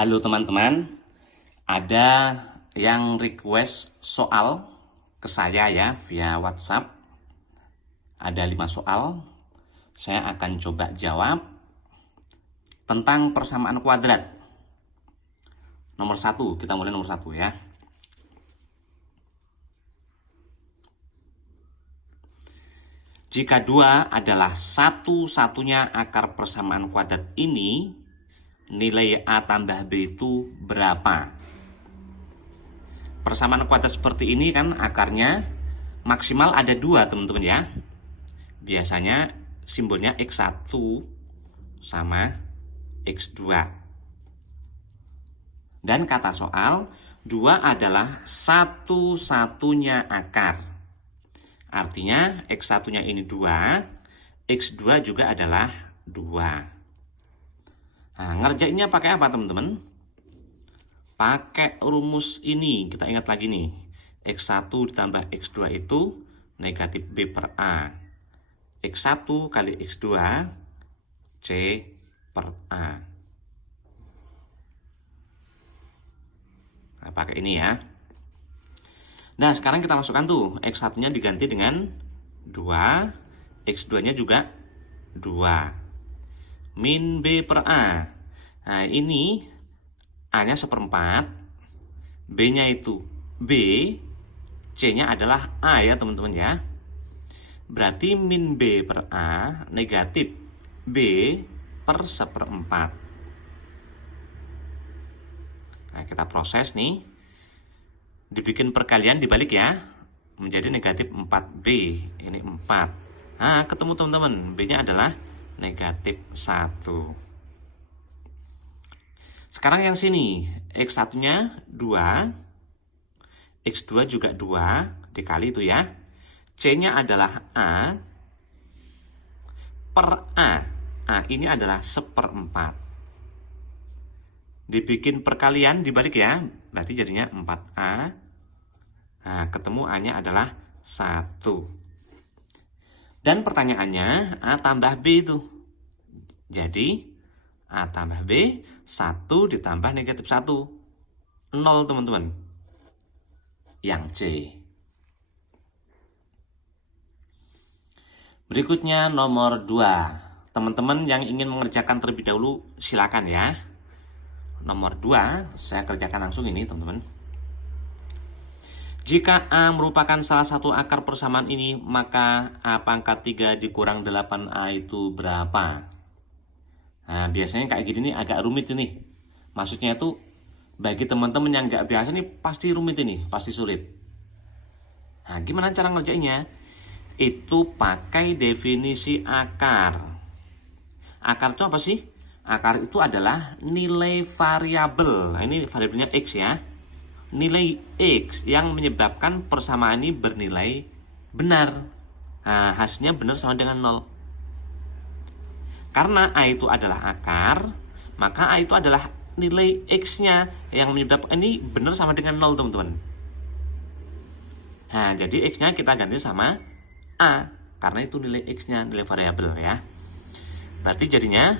Halo teman-teman, ada yang request soal ke saya ya via WhatsApp. Ada 5 soal, saya akan coba jawab tentang persamaan kuadrat. Nomor 1, kita mulai nomor 1 ya. Jika 2 adalah satu-satunya akar persamaan kuadrat ini, nilai A tambah B itu berapa? Persamaan kuadrat seperti ini kan akarnya maksimal ada 2 teman-teman ya. Biasanya simbolnya X1 sama X2. Dan kata soal, 2 adalah satu-satunya akar. Artinya X1-nya ini 2, X2 juga adalah 2. Nah, ngerjainnya pakai apa teman-teman? Pakai rumus ini, kita ingat lagi nih. X1 ditambah X2 itu negatif B per A. X1 kali X2, C per A. Nah, pakai ini ya. Nah, sekarang kita masukkan tuh. X1-nya diganti dengan 2, X2-nya juga 2. Min B per A. Nah, ini A-nya 1/4, B-nya itu B, C-nya adalah A ya teman-teman ya. Berarti min B per A negatif B per 1/4. Nah, kita proses nih. Dibikin perkalian dibalik ya. Menjadi negatif 4B. Ini 4. Nah, ketemu teman-teman. B-nya adalah negatif 1. Sekarang yang sini, X1-nya 2, X2 juga 2, dikali itu ya. C-nya adalah A, per A. A ini adalah 1/4. Dibikin perkalian dibalik ya, berarti jadinya 4A. Nah, ketemu A-nya adalah 1. Dan pertanyaannya, A tambah B itu. Jadi, A tambah B, 1 ditambah negatif 1. 0 teman-teman. Yang C. Berikutnya nomor 2. Teman-teman yang ingin mengerjakan terlebih dahulu, silakan ya. Nomor 2, saya kerjakan langsung ini teman-teman. Jika A merupakan salah satu akar persamaan ini, maka A pangkat 3 dikurang 8A itu berapa? Nah, biasanya kayak gini nih agak rumit ini. Maksudnya itu bagi teman-teman yang nggak biasa nih pasti rumit ini, pasti sulit. Nah, gimana cara ngerjainnya? Itu pakai definisi akar. Akar itu apa sih? Akar itu adalah nilai variabel. Nah, ini variabelnya X ya. Nilai X yang menyebabkan persamaan ini bernilai benar. Nah, hasilnya benar sama dengan 0. Karena A itu adalah akar, maka A itu adalah nilai X-nya yang menyebabkan ini benar sama dengan 0 teman-teman. Nah, jadi X-nya kita ganti sama A, karena itu nilai X-nya, nilai variabel ya. Berarti jadinya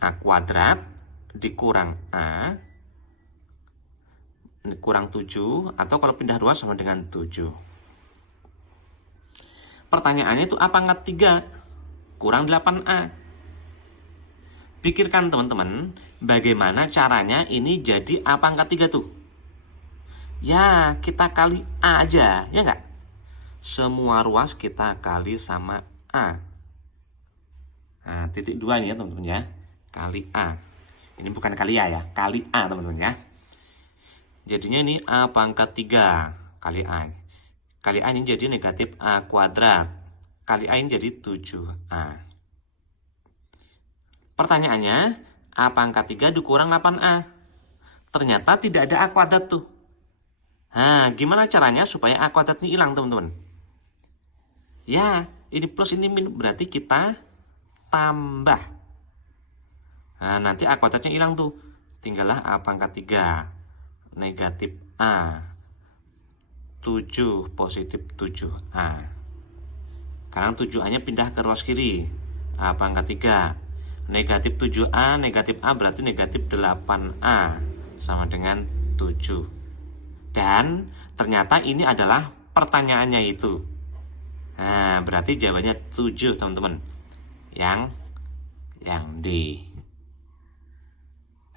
A kuadrat dikurang A kurang 7, atau kalau pindah ruas sama dengan 7. Pertanyaannya itu A pangkat 3 kurang 8A. Pikirkan teman-teman, bagaimana caranya ini jadi A pangkat 3 tuh? Ya, kita kali A aja, ya nggak? Semua ruas kita kali sama A. Nah, titik 2 nih ya teman-teman ya. Kali A. Ini bukan kali A ya, kali A teman-teman ya. Jadinya ini A pangkat 3 kali A. Kali A ini jadi negatif A kuadrat. Kali A ini jadi 7A. Pertanyaannya, A pangkat 3 dikurang 8A. Ternyata tidak ada A kuadrat tuh. Nah, gimana caranya supaya A kuadrat ini hilang teman-teman? Ya, ini plus ini min, berarti kita tambah. Nah, nanti A kuadratnya hilang tuh. Tinggallah A pangkat 3 negatif A 7 positif 7A. Sekarang 7A nya pindah ke ruas kiri. A pangkat 3 negatif 7A negatif A berarti negatif 8A. sama dengan 7. Dan ternyata ini adalah pertanyaannya itu. Nah, berarti jawabannya 7, teman-teman. Yang D.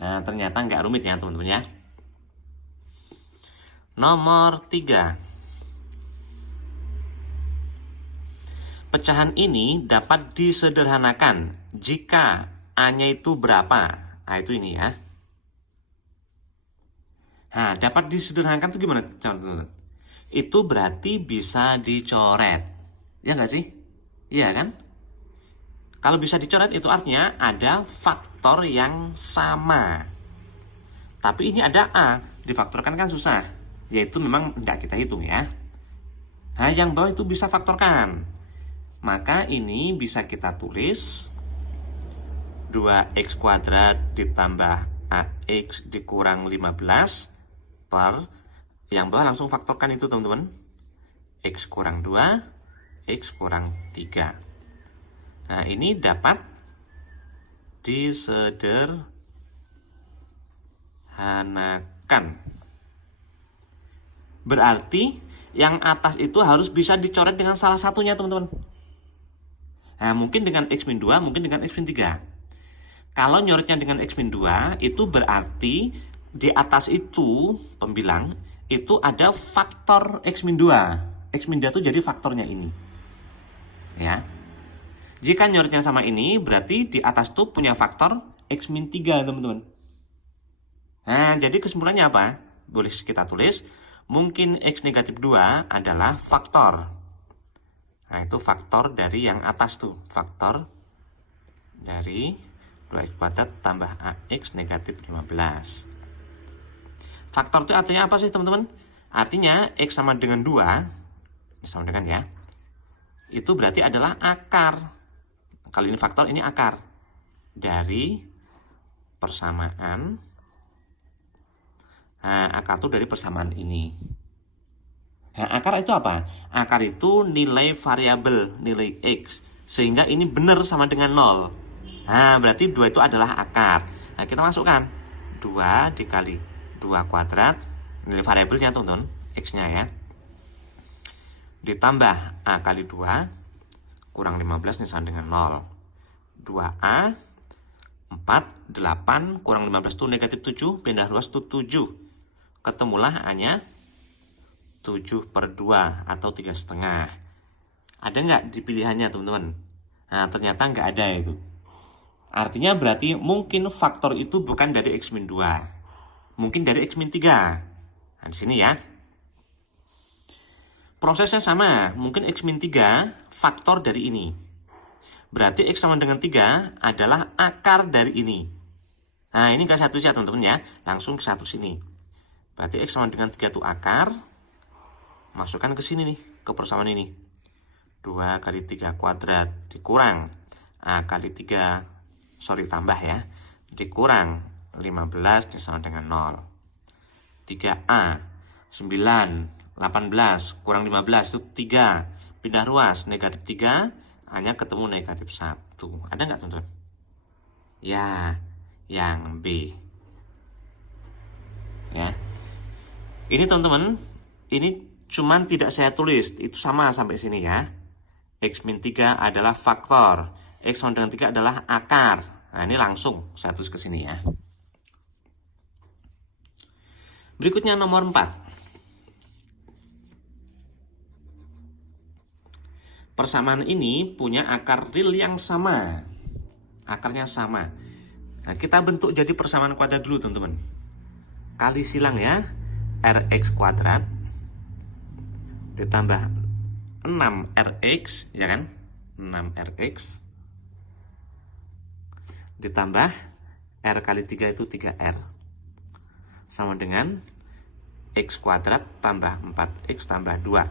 Nah, ternyata nggak rumit ya, teman-teman ya. Nomor 3. Pecahan ini dapat disederhanakan jika A-nya itu berapa? Nah, itu ini ya. Nah, dapat disederhanakan itu gimana, teman-teman? Itu berarti bisa dicoret. Ya nggak sih? Iya kan? Kalau bisa dicoret itu artinya ada faktor yang sama. Tapi ini ada A, difaktorkan kan susah. Yaitu memang tidak kita hitung ya. Nah, yang bawah itu bisa faktorkan. Maka ini bisa kita tulis 2x kuadrat ditambah ax dikurang 15 per, yang bawah langsung faktorkan itu teman-teman, x kurang 2, x kurang 3. Nah, ini dapat disederhanakan. Berarti yang atas itu harus bisa dicoret dengan salah satunya, teman-teman. Nah, mungkin dengan x-2, mungkin dengan x-3. Kalau nyoretnya dengan x-2, itu berarti di atas itu, pembilang, itu ada faktor x-2. X-2 itu jadi faktornya ini. Ya. Jika nyoretnya sama ini, berarti di atas itu punya faktor x-3, teman-teman. Nah, jadi kesimpulannya apa? Boleh kita tulis, mungkin x negatif 2 adalah faktor. Nah, itu faktor dari yang atas tuh. Faktor dari 2x kuadrat tambah ax negatif 15. Faktor itu artinya apa sih, teman-teman? Artinya x sama dengan 2, sama dengan ya, itu berarti adalah akar. Kalau ini faktor, ini akar dari persamaan. Nah, akar itu dari persamaan ini. Nah, akar itu apa? Akar itu nilai variabel, nilai x. Sehingga ini benar sama dengan 0. Nah, berarti 2 itu adalah akar. Nah, kita masukkan 2 dikali 2 kuadrat, nilai variabelnya teman-teman, x-nya ya, ditambah a kali 2 kurang 15 ini sama dengan 0. 2a 4, 8 kurang 15 itu negatif 7, pindah ruas itu 7. Ketemulah a-nya 7/2 atau 3,5. Ada nggak di pilihannya, teman-teman? Nah, ternyata nggak ada itu. Artinya berarti mungkin faktor itu bukan dari x-2. Mungkin dari x-3. Nah, di sini ya. Prosesnya sama. Mungkin x-3 faktor dari ini. Berarti x sama dengan 3 adalah akar dari ini. Nah, ini ke satu ya, teman-teman ya. Langsung ke satu sini. Berarti x sama dengan 3 itu akar. Masukkan ke sini nih, ke persamaan ini. 2 kali 3 kuadrat dikurang a kali 3, tambah ya, dikurang 15 sama dengan 0. 3a 9, 18 kurang 15 itu 3. Pindah ruas negatif 3, hanya ketemu negatif 1. Ada nggak, teman-teman? Ya, yang B. Ya. Ini teman-teman, ini cuman tidak saya tulis, itu sama sampai sini ya. X-3 adalah faktor, X sama dengan 3 adalah akar. Nah, ini langsung saya tulis ke sini ya. Berikutnya nomor 4. Persamaan ini punya akar real yang sama. Akarnya sama. Nah, kita bentuk jadi persamaan kuadrat dulu, teman-teman. Kali silang ya. Rx kuadrat ditambah 6rx, ya kan? 6rx ditambah r kali 3 itu 3r sama dengan x kuadrat tambah 4x tambah 2.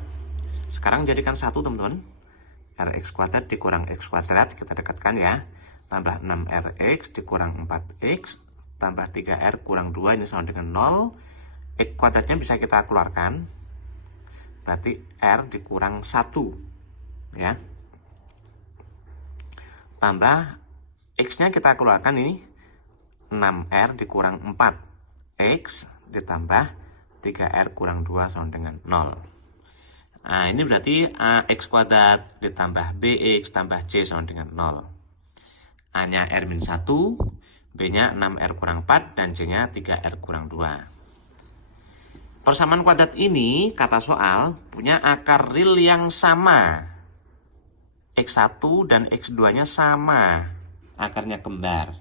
Sekarang jadikan 1, teman-teman. Rx kuadrat dikurang x kuadrat, kita dekatkan ya, tambah 6rx dikurang 4x tambah 3r kurang 2, ini sama dengan 0. X kuadratnya bisa kita keluarkan, berarti r dikurang 1 ya, tambah x nya kita keluarkan, ini 6r dikurang 4, X ditambah 3R kurang 2 sama dengan 0. Nah, ini berarti AX kuadrat ditambah BX tambah C sama dengan 0. A-nya R-1, B-nya 6R kurang 4, dan C-nya 3R kurang 2. Persamaan kuadrat ini, kata soal, punya akar real yang sama. X1 dan X2-nya sama. Akarnya kembar.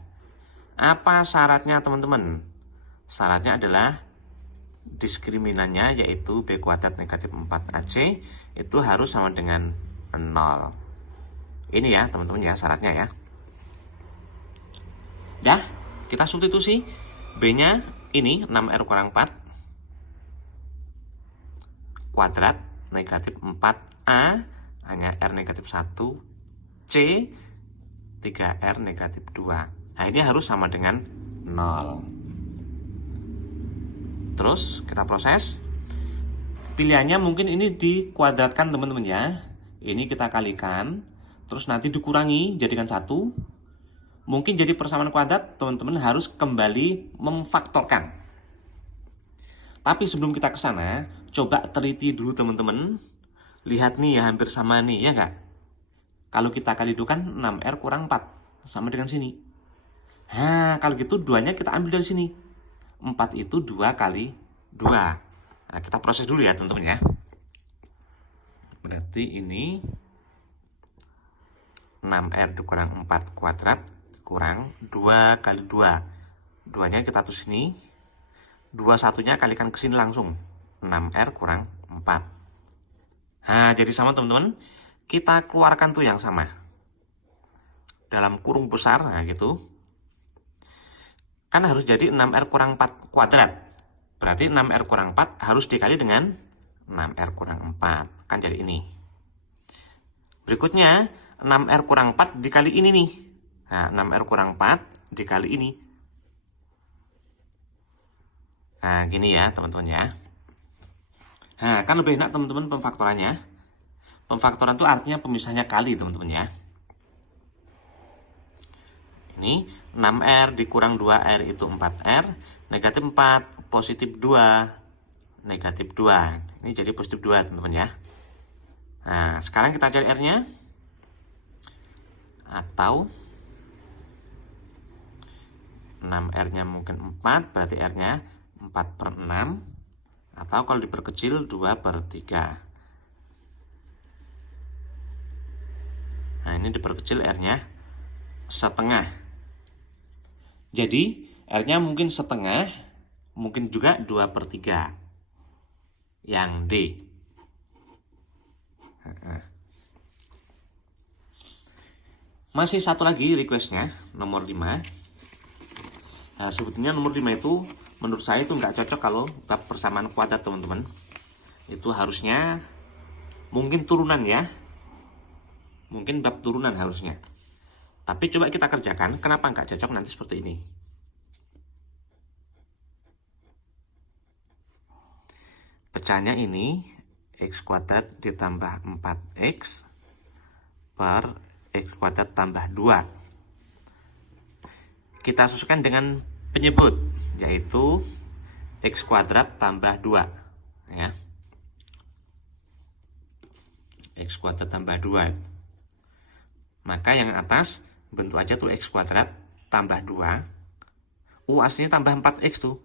Apa syaratnya, teman-teman? Syaratnya adalah diskriminannya, yaitu B kuadrat negatif 4AC, itu harus sama dengan 0. Ini ya, teman-teman ya, syaratnya ya. Ya, kita substitusi. B-nya ini 6R kurang 4. Kuadrat negatif 4A, hanya R negatif 1, C 3R negatif 2. Nah, ini harus sama dengan 0. Terus kita proses. Pilihannya mungkin ini dikuadratkan, teman-teman ya. Ini kita kalikan, terus nanti dikurangi jadikan 1. Mungkin jadi persamaan kuadrat, teman-teman harus kembali memfaktorkan. Tapi sebelum kita ke sana, coba teliti dulu teman-teman. Lihat nih ya, hampir sama nih, ya nggak? Kalau kita kali 2 kan 6R kurang 4, sama dengan sini. Nah, kalau gitu 2-nya kita ambil dari sini. 4 itu 2 kali 2. Nah, kita proses dulu ya teman-teman ya. Berarti ini 6R dikurang 4 kuadrat kurang 2 kali 2. 2-nya kita tulis sini. 21-nya kalikan ke sini langsung. 6R kurang 4. Nah, jadi sama teman-teman. Kita keluarkan tuh yang sama. Dalam kurung besar, nah gitu. Kan harus jadi 6R kurang 4 kuadrat. Berarti 6R kurang 4 harus dikali dengan 6R kurang 4. Kan jadi ini. Berikutnya, 6R kurang 4 dikali ini nih. Nah, 6R kurang 4 dikali ini. Nah, gini ya teman-teman ya. Nah, kan lebih enak teman-teman pemfaktorannya. Pemfaktoran itu artinya pemisahnya kali teman-teman ya. Ini 6R dikurang 2R itu 4R. Negatif 4, positif 2, negatif 2. Ini jadi positif 2 teman-teman ya. Nah, sekarang kita cari R-nya. Atau 6R-nya mungkin 4, berarti R-nya 4/6, atau kalau diperkecil 2/3. Nah, ini diperkecil R-nya setengah. Jadi R-nya mungkin setengah, mungkin juga 2/3. Yang D. Masih satu lagi requestnya, nomor 5. Nah, sebetulnya nomor 5 itu menurut saya itu nggak cocok kalau bab persamaan kuadrat teman-teman. Itu harusnya mungkin turunan ya. Mungkin bab turunan harusnya. Tapi coba kita kerjakan, kenapa nggak cocok nanti seperti ini. Pecahnya ini X kuadrat ditambah 4X per X kuadrat tambah 2. Kita sesuaikan dengan penyebut, yaitu X kuadrat tambah 2 ya. X kuadrat tambah 2. Maka yang atas bentuk aja tuh X kuadrat tambah 2. Aslinya tambah 4X tuh.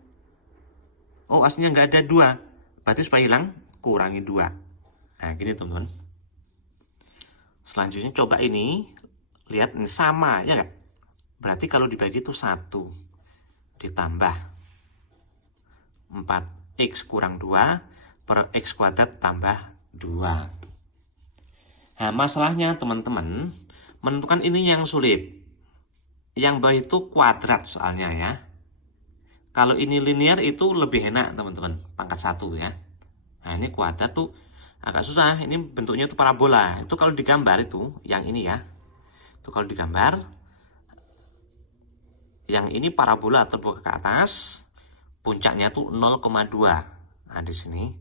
Aslinya nggak ada 2. Berarti supaya hilang, kurangi 2. Nah, gini teman-teman. Selanjutnya coba ini. Lihat, ini sama, ya nggak? Berarti kalau dibagi itu 1. Ditambah 4X kurang 2 per X kuadrat tambah 2. Nah, masalahnya teman-teman, menentukan ini yang sulit. Yang bawah itu kuadrat soalnya ya. Kalau ini linear itu lebih enak teman-teman, pangkat 1 ya. Nah, ini kuadrat tuh agak susah. Ini bentuknya itu parabola. Itu kalau digambar itu, yang ini ya. Itu kalau digambar, yang ini parabola terbuka ke atas, puncaknya tuh 0,2. Nah, di sini.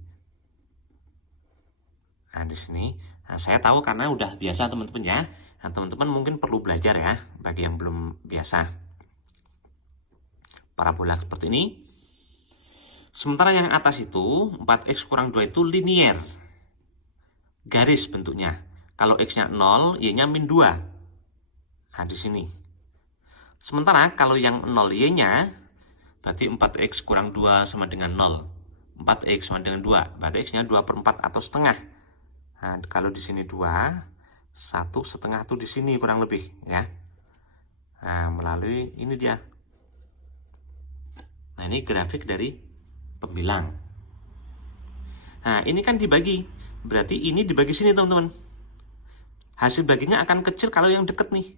Nah, di sini. Nah, saya tahu karena udah biasa teman-teman ya. Nah, teman-teman mungkin perlu belajar ya, bagi yang belum biasa. Parabola seperti ini. Sementara yang atas itu 4x kurang 2 itu linier. Garis bentuknya. Kalau x-nya 0, y-nya min 2. Nah, di sini. Sementara kalau yang 0 y-nya berarti 4x kurang 2 sama dengan 0. 4x sama dengan 2. Berarti x-nya 2/4 atau setengah. Nah, kalau di sini 2, 1/2 itu di sini kurang lebih ya. Nah, melalui ini dia. Nah, ini grafik dari pembilang. Nah, ini kan dibagi. Berarti ini dibagi sini, teman-teman. Hasil baginya akan kecil kalau yang deket nih.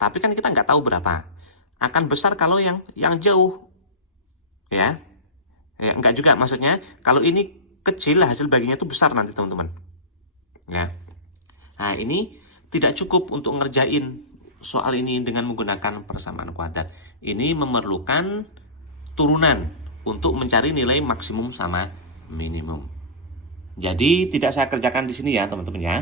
Tapi kan kita nggak tahu berapa. Akan besar kalau yang jauh. Ya. Ya, enggak juga. Maksudnya, kalau ini kecil, hasil baginya itu besar nanti, teman-teman. Ya. Nah, ini tidak cukup untuk ngerjain soal ini dengan menggunakan persamaan kuadrat. Ini memerlukan turunan untuk mencari nilai maksimum sama minimum. Jadi tidak saya kerjakan di sini ya teman-teman ya.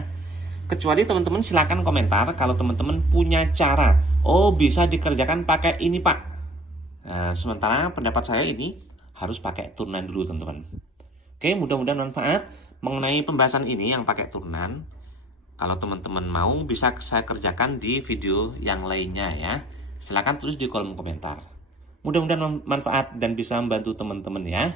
Kecuali teman-teman silakan komentar kalau teman-teman punya cara. Oh, bisa dikerjakan pakai ini Pak. Nah, sementara pendapat saya ini harus pakai turunan dulu teman-teman. Oke, mudah-mudahan manfaat mengenai pembahasan ini yang pakai turunan. Kalau teman-teman mau bisa saya kerjakan di video yang lainnya ya. Silakan tulis di kolom komentar. Mudah-mudahan manfaat dan bisa membantu teman-teman ya.